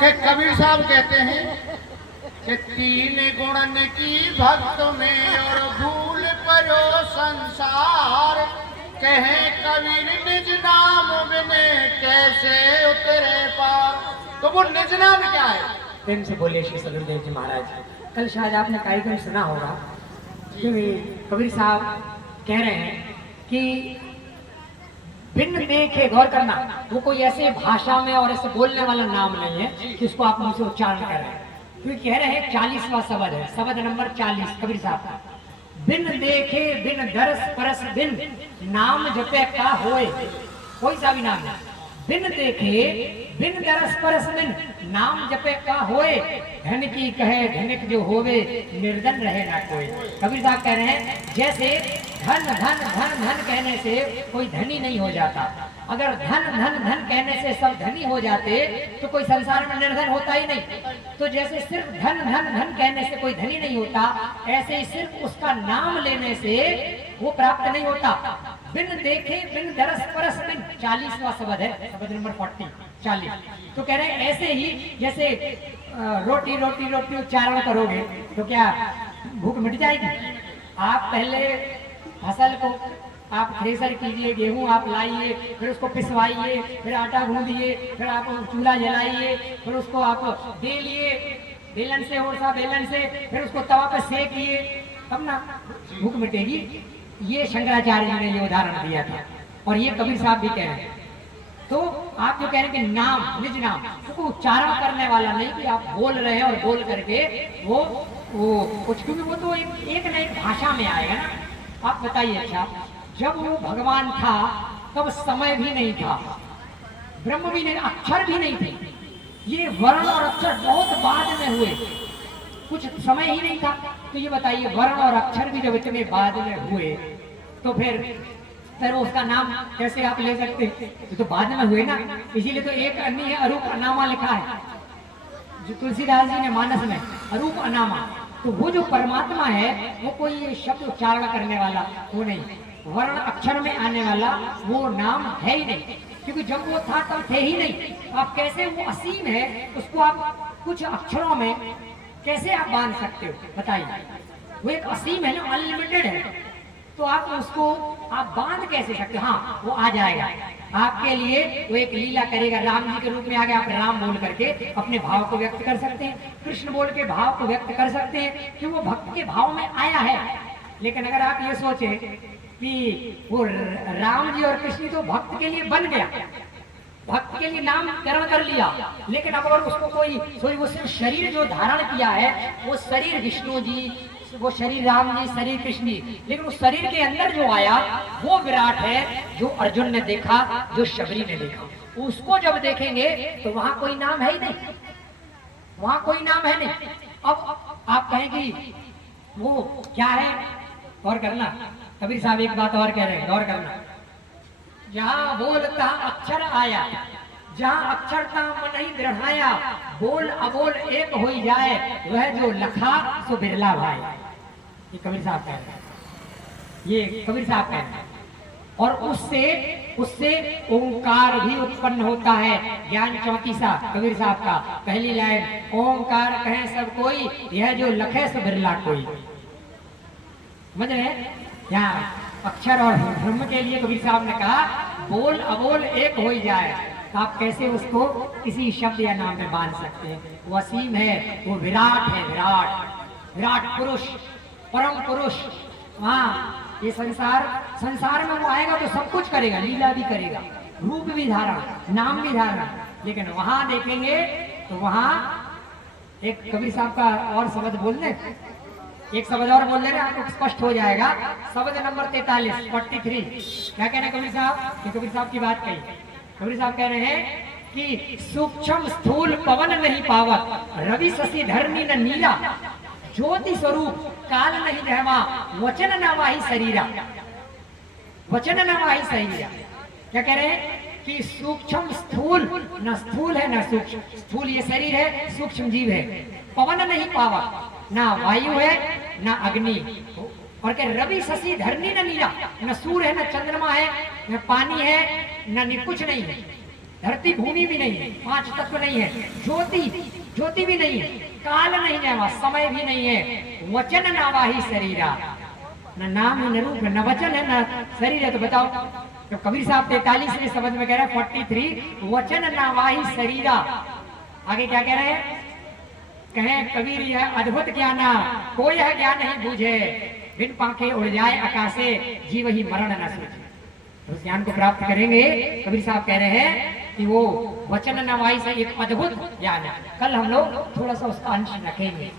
कि कबीर साहब कहते हैं कि तीन गुणन की भक्त में और भूल परो संसार, कहे कबीर निज नाम बिने कैसे उतरे पार। तो वो निज नाम क्या है? प्रेम से बोले श्री सदगुरुदेव जी महाराज। कल शायद आपने कार्यक्रम सुना होगा कि कबीर साहब कह रहे हैं कि बिन देखे, गौर करना, वो कोई ऐसे भाषा में और ऐसे बोलने वाला नाम नहीं है कि उसको आप मुझसे उच्चारण कर रहे हैं। क्योंकि कह रहे हैं 40वां शब्द है, शब्द नंबर 40 कबीर साहब का। बिन देखे बिन दरस परस बिन नाम जपे का होए, कोई सा भी नाम है। बिन देखे बिन दरस परस बिन नाम जपे का होए, धन की कहे धनिक जो होवे निर्धन रहे ना कोई। कबीर साहब कह रहे हैं जैसे धन धन धन धन कहने से कोई धनी नहीं हो जाता, अगर धन धन धन कहने से सब धनी हो जाते तो कोई संसार में निर्धन होता ही नहीं। तो जैसे सिर्फ धन धन धन कहने से कोई धनी नहीं होता, ऐसे ही सिर्फ उसका नाम लेने से वो प्राप्त नहीं होता। बिन देखे बिन दरस परस बिन, 40वां शब्द है, शब्द नंबर 40। तो कह रहे हैं ऐसे ही जैसे रोटी रोटी रोटी उच्चारण करोगे तो क्या भूख मिट जाएगी? आप पहले फसल को आप थ्रेसर कीजिए, गेहूं आप लाइए, फिर उसको पिसवाइए, फिर आटा गूंदिए, फिर आप चूल्हा जलाइए, फिर उसको आप बेलिए बेलन से, और सा बेलन से, फिर उसको तवा पे सेकिए, तब ना भूख मिटेगी। ये शंकराचार्य जी ने ये उदाहरण दिया था और ये कबीर साहब भी कह रहे हैं। तो आप जो कह रहे हैं कि नाम, निज नाम, उसको उच्चारण करने वाला नहीं कि आप बोल रहे हैं और बोल करके वो कुछ, क्योंकि वो तो एक न एक भाषा में आएगा ना। आप बताइए, अच्छा जब वो भगवान था तब समय भी नहीं था, ब्रह्म भी नहीं, अक्षर भी नहीं थे। ये वर्ण और अक्षर बहुत बाद में हुए, कुछ समय ही नहीं था। तो ये बताइए वर्ण और अक्षर भी जब इतने बाद में हुए तो फिर उसका नाम कैसे आप ले सकते? तो बाद में हुए ना, इसीलिए तो एक अन्य है अरूप अनामा लिखा है जो तुलसीदास जी ने मानस में, अरूप अनामा। तो वो जो परमात्मा है वो कोई शब्द उच्चारण करने वाला वो नहीं, वर्ण अक्षर में आने वाला वो नाम है ही नहीं, क्योंकि जब वो था तब थे ही नहीं। आप कैसे, वो असीम है, उसको आप कुछ अक्षरों में कैसे आप बांध सकते हो? बताइए, वो एक असीम है ना, अनलिमिटेड है, तो आप उसको आप बांध कैसे सकते? हाँ, वो आ जाएगा आपके लिए, वो एक लीला करेगा, राम जी के रूप में आ गया। आप राम बोल करके अपने भाव को व्यक्त कर सकते हैं, कृष्ण बोल के भाव को व्यक्त कर सकते हैं, कि वो भक्त के भाव में आया है। लेकिन अगर आप ये सोचे कि वो राम जी और कृष्ण तो भक्त के लिए बन गया, भक्त के लिए नामकरण कर लिया, लेकिन अब अगर उसको कोई वो सिर्फ शरीर जो धारण किया है, वो शरीर विष्णु जी, वो शरीर राम जी, शरीर कृष्ण जी, लेकिन उस शरीर के अंदर जो आया वो विराट है, जो अर्जुन ने देखा, जो शबरी ने देखा। उसको जब देखेंगे तो वहां कोई नाम है ही नहीं, वहां कोई नाम है नहीं। अब आप कहें कि वो क्या है? गौर करना, कबीर साहब एक बात और कह रहे हैं, गौर करना। जहाँ बोलता अक्षर आया, जहाँ अक्षर का मन ही दृढ़ाया, बोल अबोल एक हो जाए, वह जो लखा सो बिरला भाई। ये कबीर साहब कह रहे हैं, ये कबीर साहब कह रहे हैं। और उससे ओंकार भी उत्पन्न होता है। ज्ञान चौतीसा कबीर साहब का, पहली लाइन, ओंकार कहे सब कोई, यह जो लखे सो बिरला कोई। समझ रहे हैं? यहाँ अक्षर और ब्रह्म के लिए कबीर साहब ने कहा बोल अबोल एक हो ही जाए। तो आप कैसे उसको किसी शब्द या नाम में बांध सकते हैं? वो असीम है, वो विराट है, विराट पुरुष, परम पुरुष। हाँ, ये संसार में वो आएगा तो सब कुछ करेगा, लीला भी करेगा, रूप भी धारण, नाम भी धारण। लेकिन वहां देखेंगे तो वहां एक कबीर साहब का और शब्द बोल दे, एक शब्द और बोल लेना, आपको स्पष्ट हो जाएगा। शब्द नंबर 43 क्या कहना कबीर साहब? ये कबीर साहब की बात कही। कबीर साहब कह रहे हैं कि सूक्ष्म स्थूल पवन नहीं पावत, रवि शशि धरनी न नीला, ज्योति स्वरूप काल नहीं रहवा, वचन न वाही शरीरा, वचन न वाही शरीरा। क्या कह रहे हैं कि सूक्ष्म स्थूल, न स्थूल है न सूक्ष्म, स्थूल ये शरीर है, सूक्ष्म जीव है, पवन नहीं पावा, ना वायु है ना अग्नि, और क्या रवि शशि धरनी न नीला, न सूर्य है न चंद्रमा है न पानी है न कुछ नहीं है। धरती भूमि भी नहीं है, 5 तत्व नहीं है, ज्योति ज्योति भी नहीं है, काल नहीं है, वहाँ समय भी नहीं है, वचन नावाही शरीरा, न नाम है न रूप है, न वचन है न शरीर है। तो बताओ, तो कबीर साहब 43वें शब्द में कह रहे हैं 43 वचन नावाही शरीरा। आगे क्या कह रहे हैं? कहे कबीर यह अद्भुत ज्ञाना कोई यह ज्ञान नहीं बूझे, बिन पाखे उड़ जाए आकाशे जीव ही मरण न सूझे। तो उस ज्ञान को प्राप्त करेंगे। कबीर साहब कह रहे हैं कि वो वचन नवाई से एक अद्भुत ज्ञान है। कल हम लोग थोड़ा सा उसका अंश रखेंगे।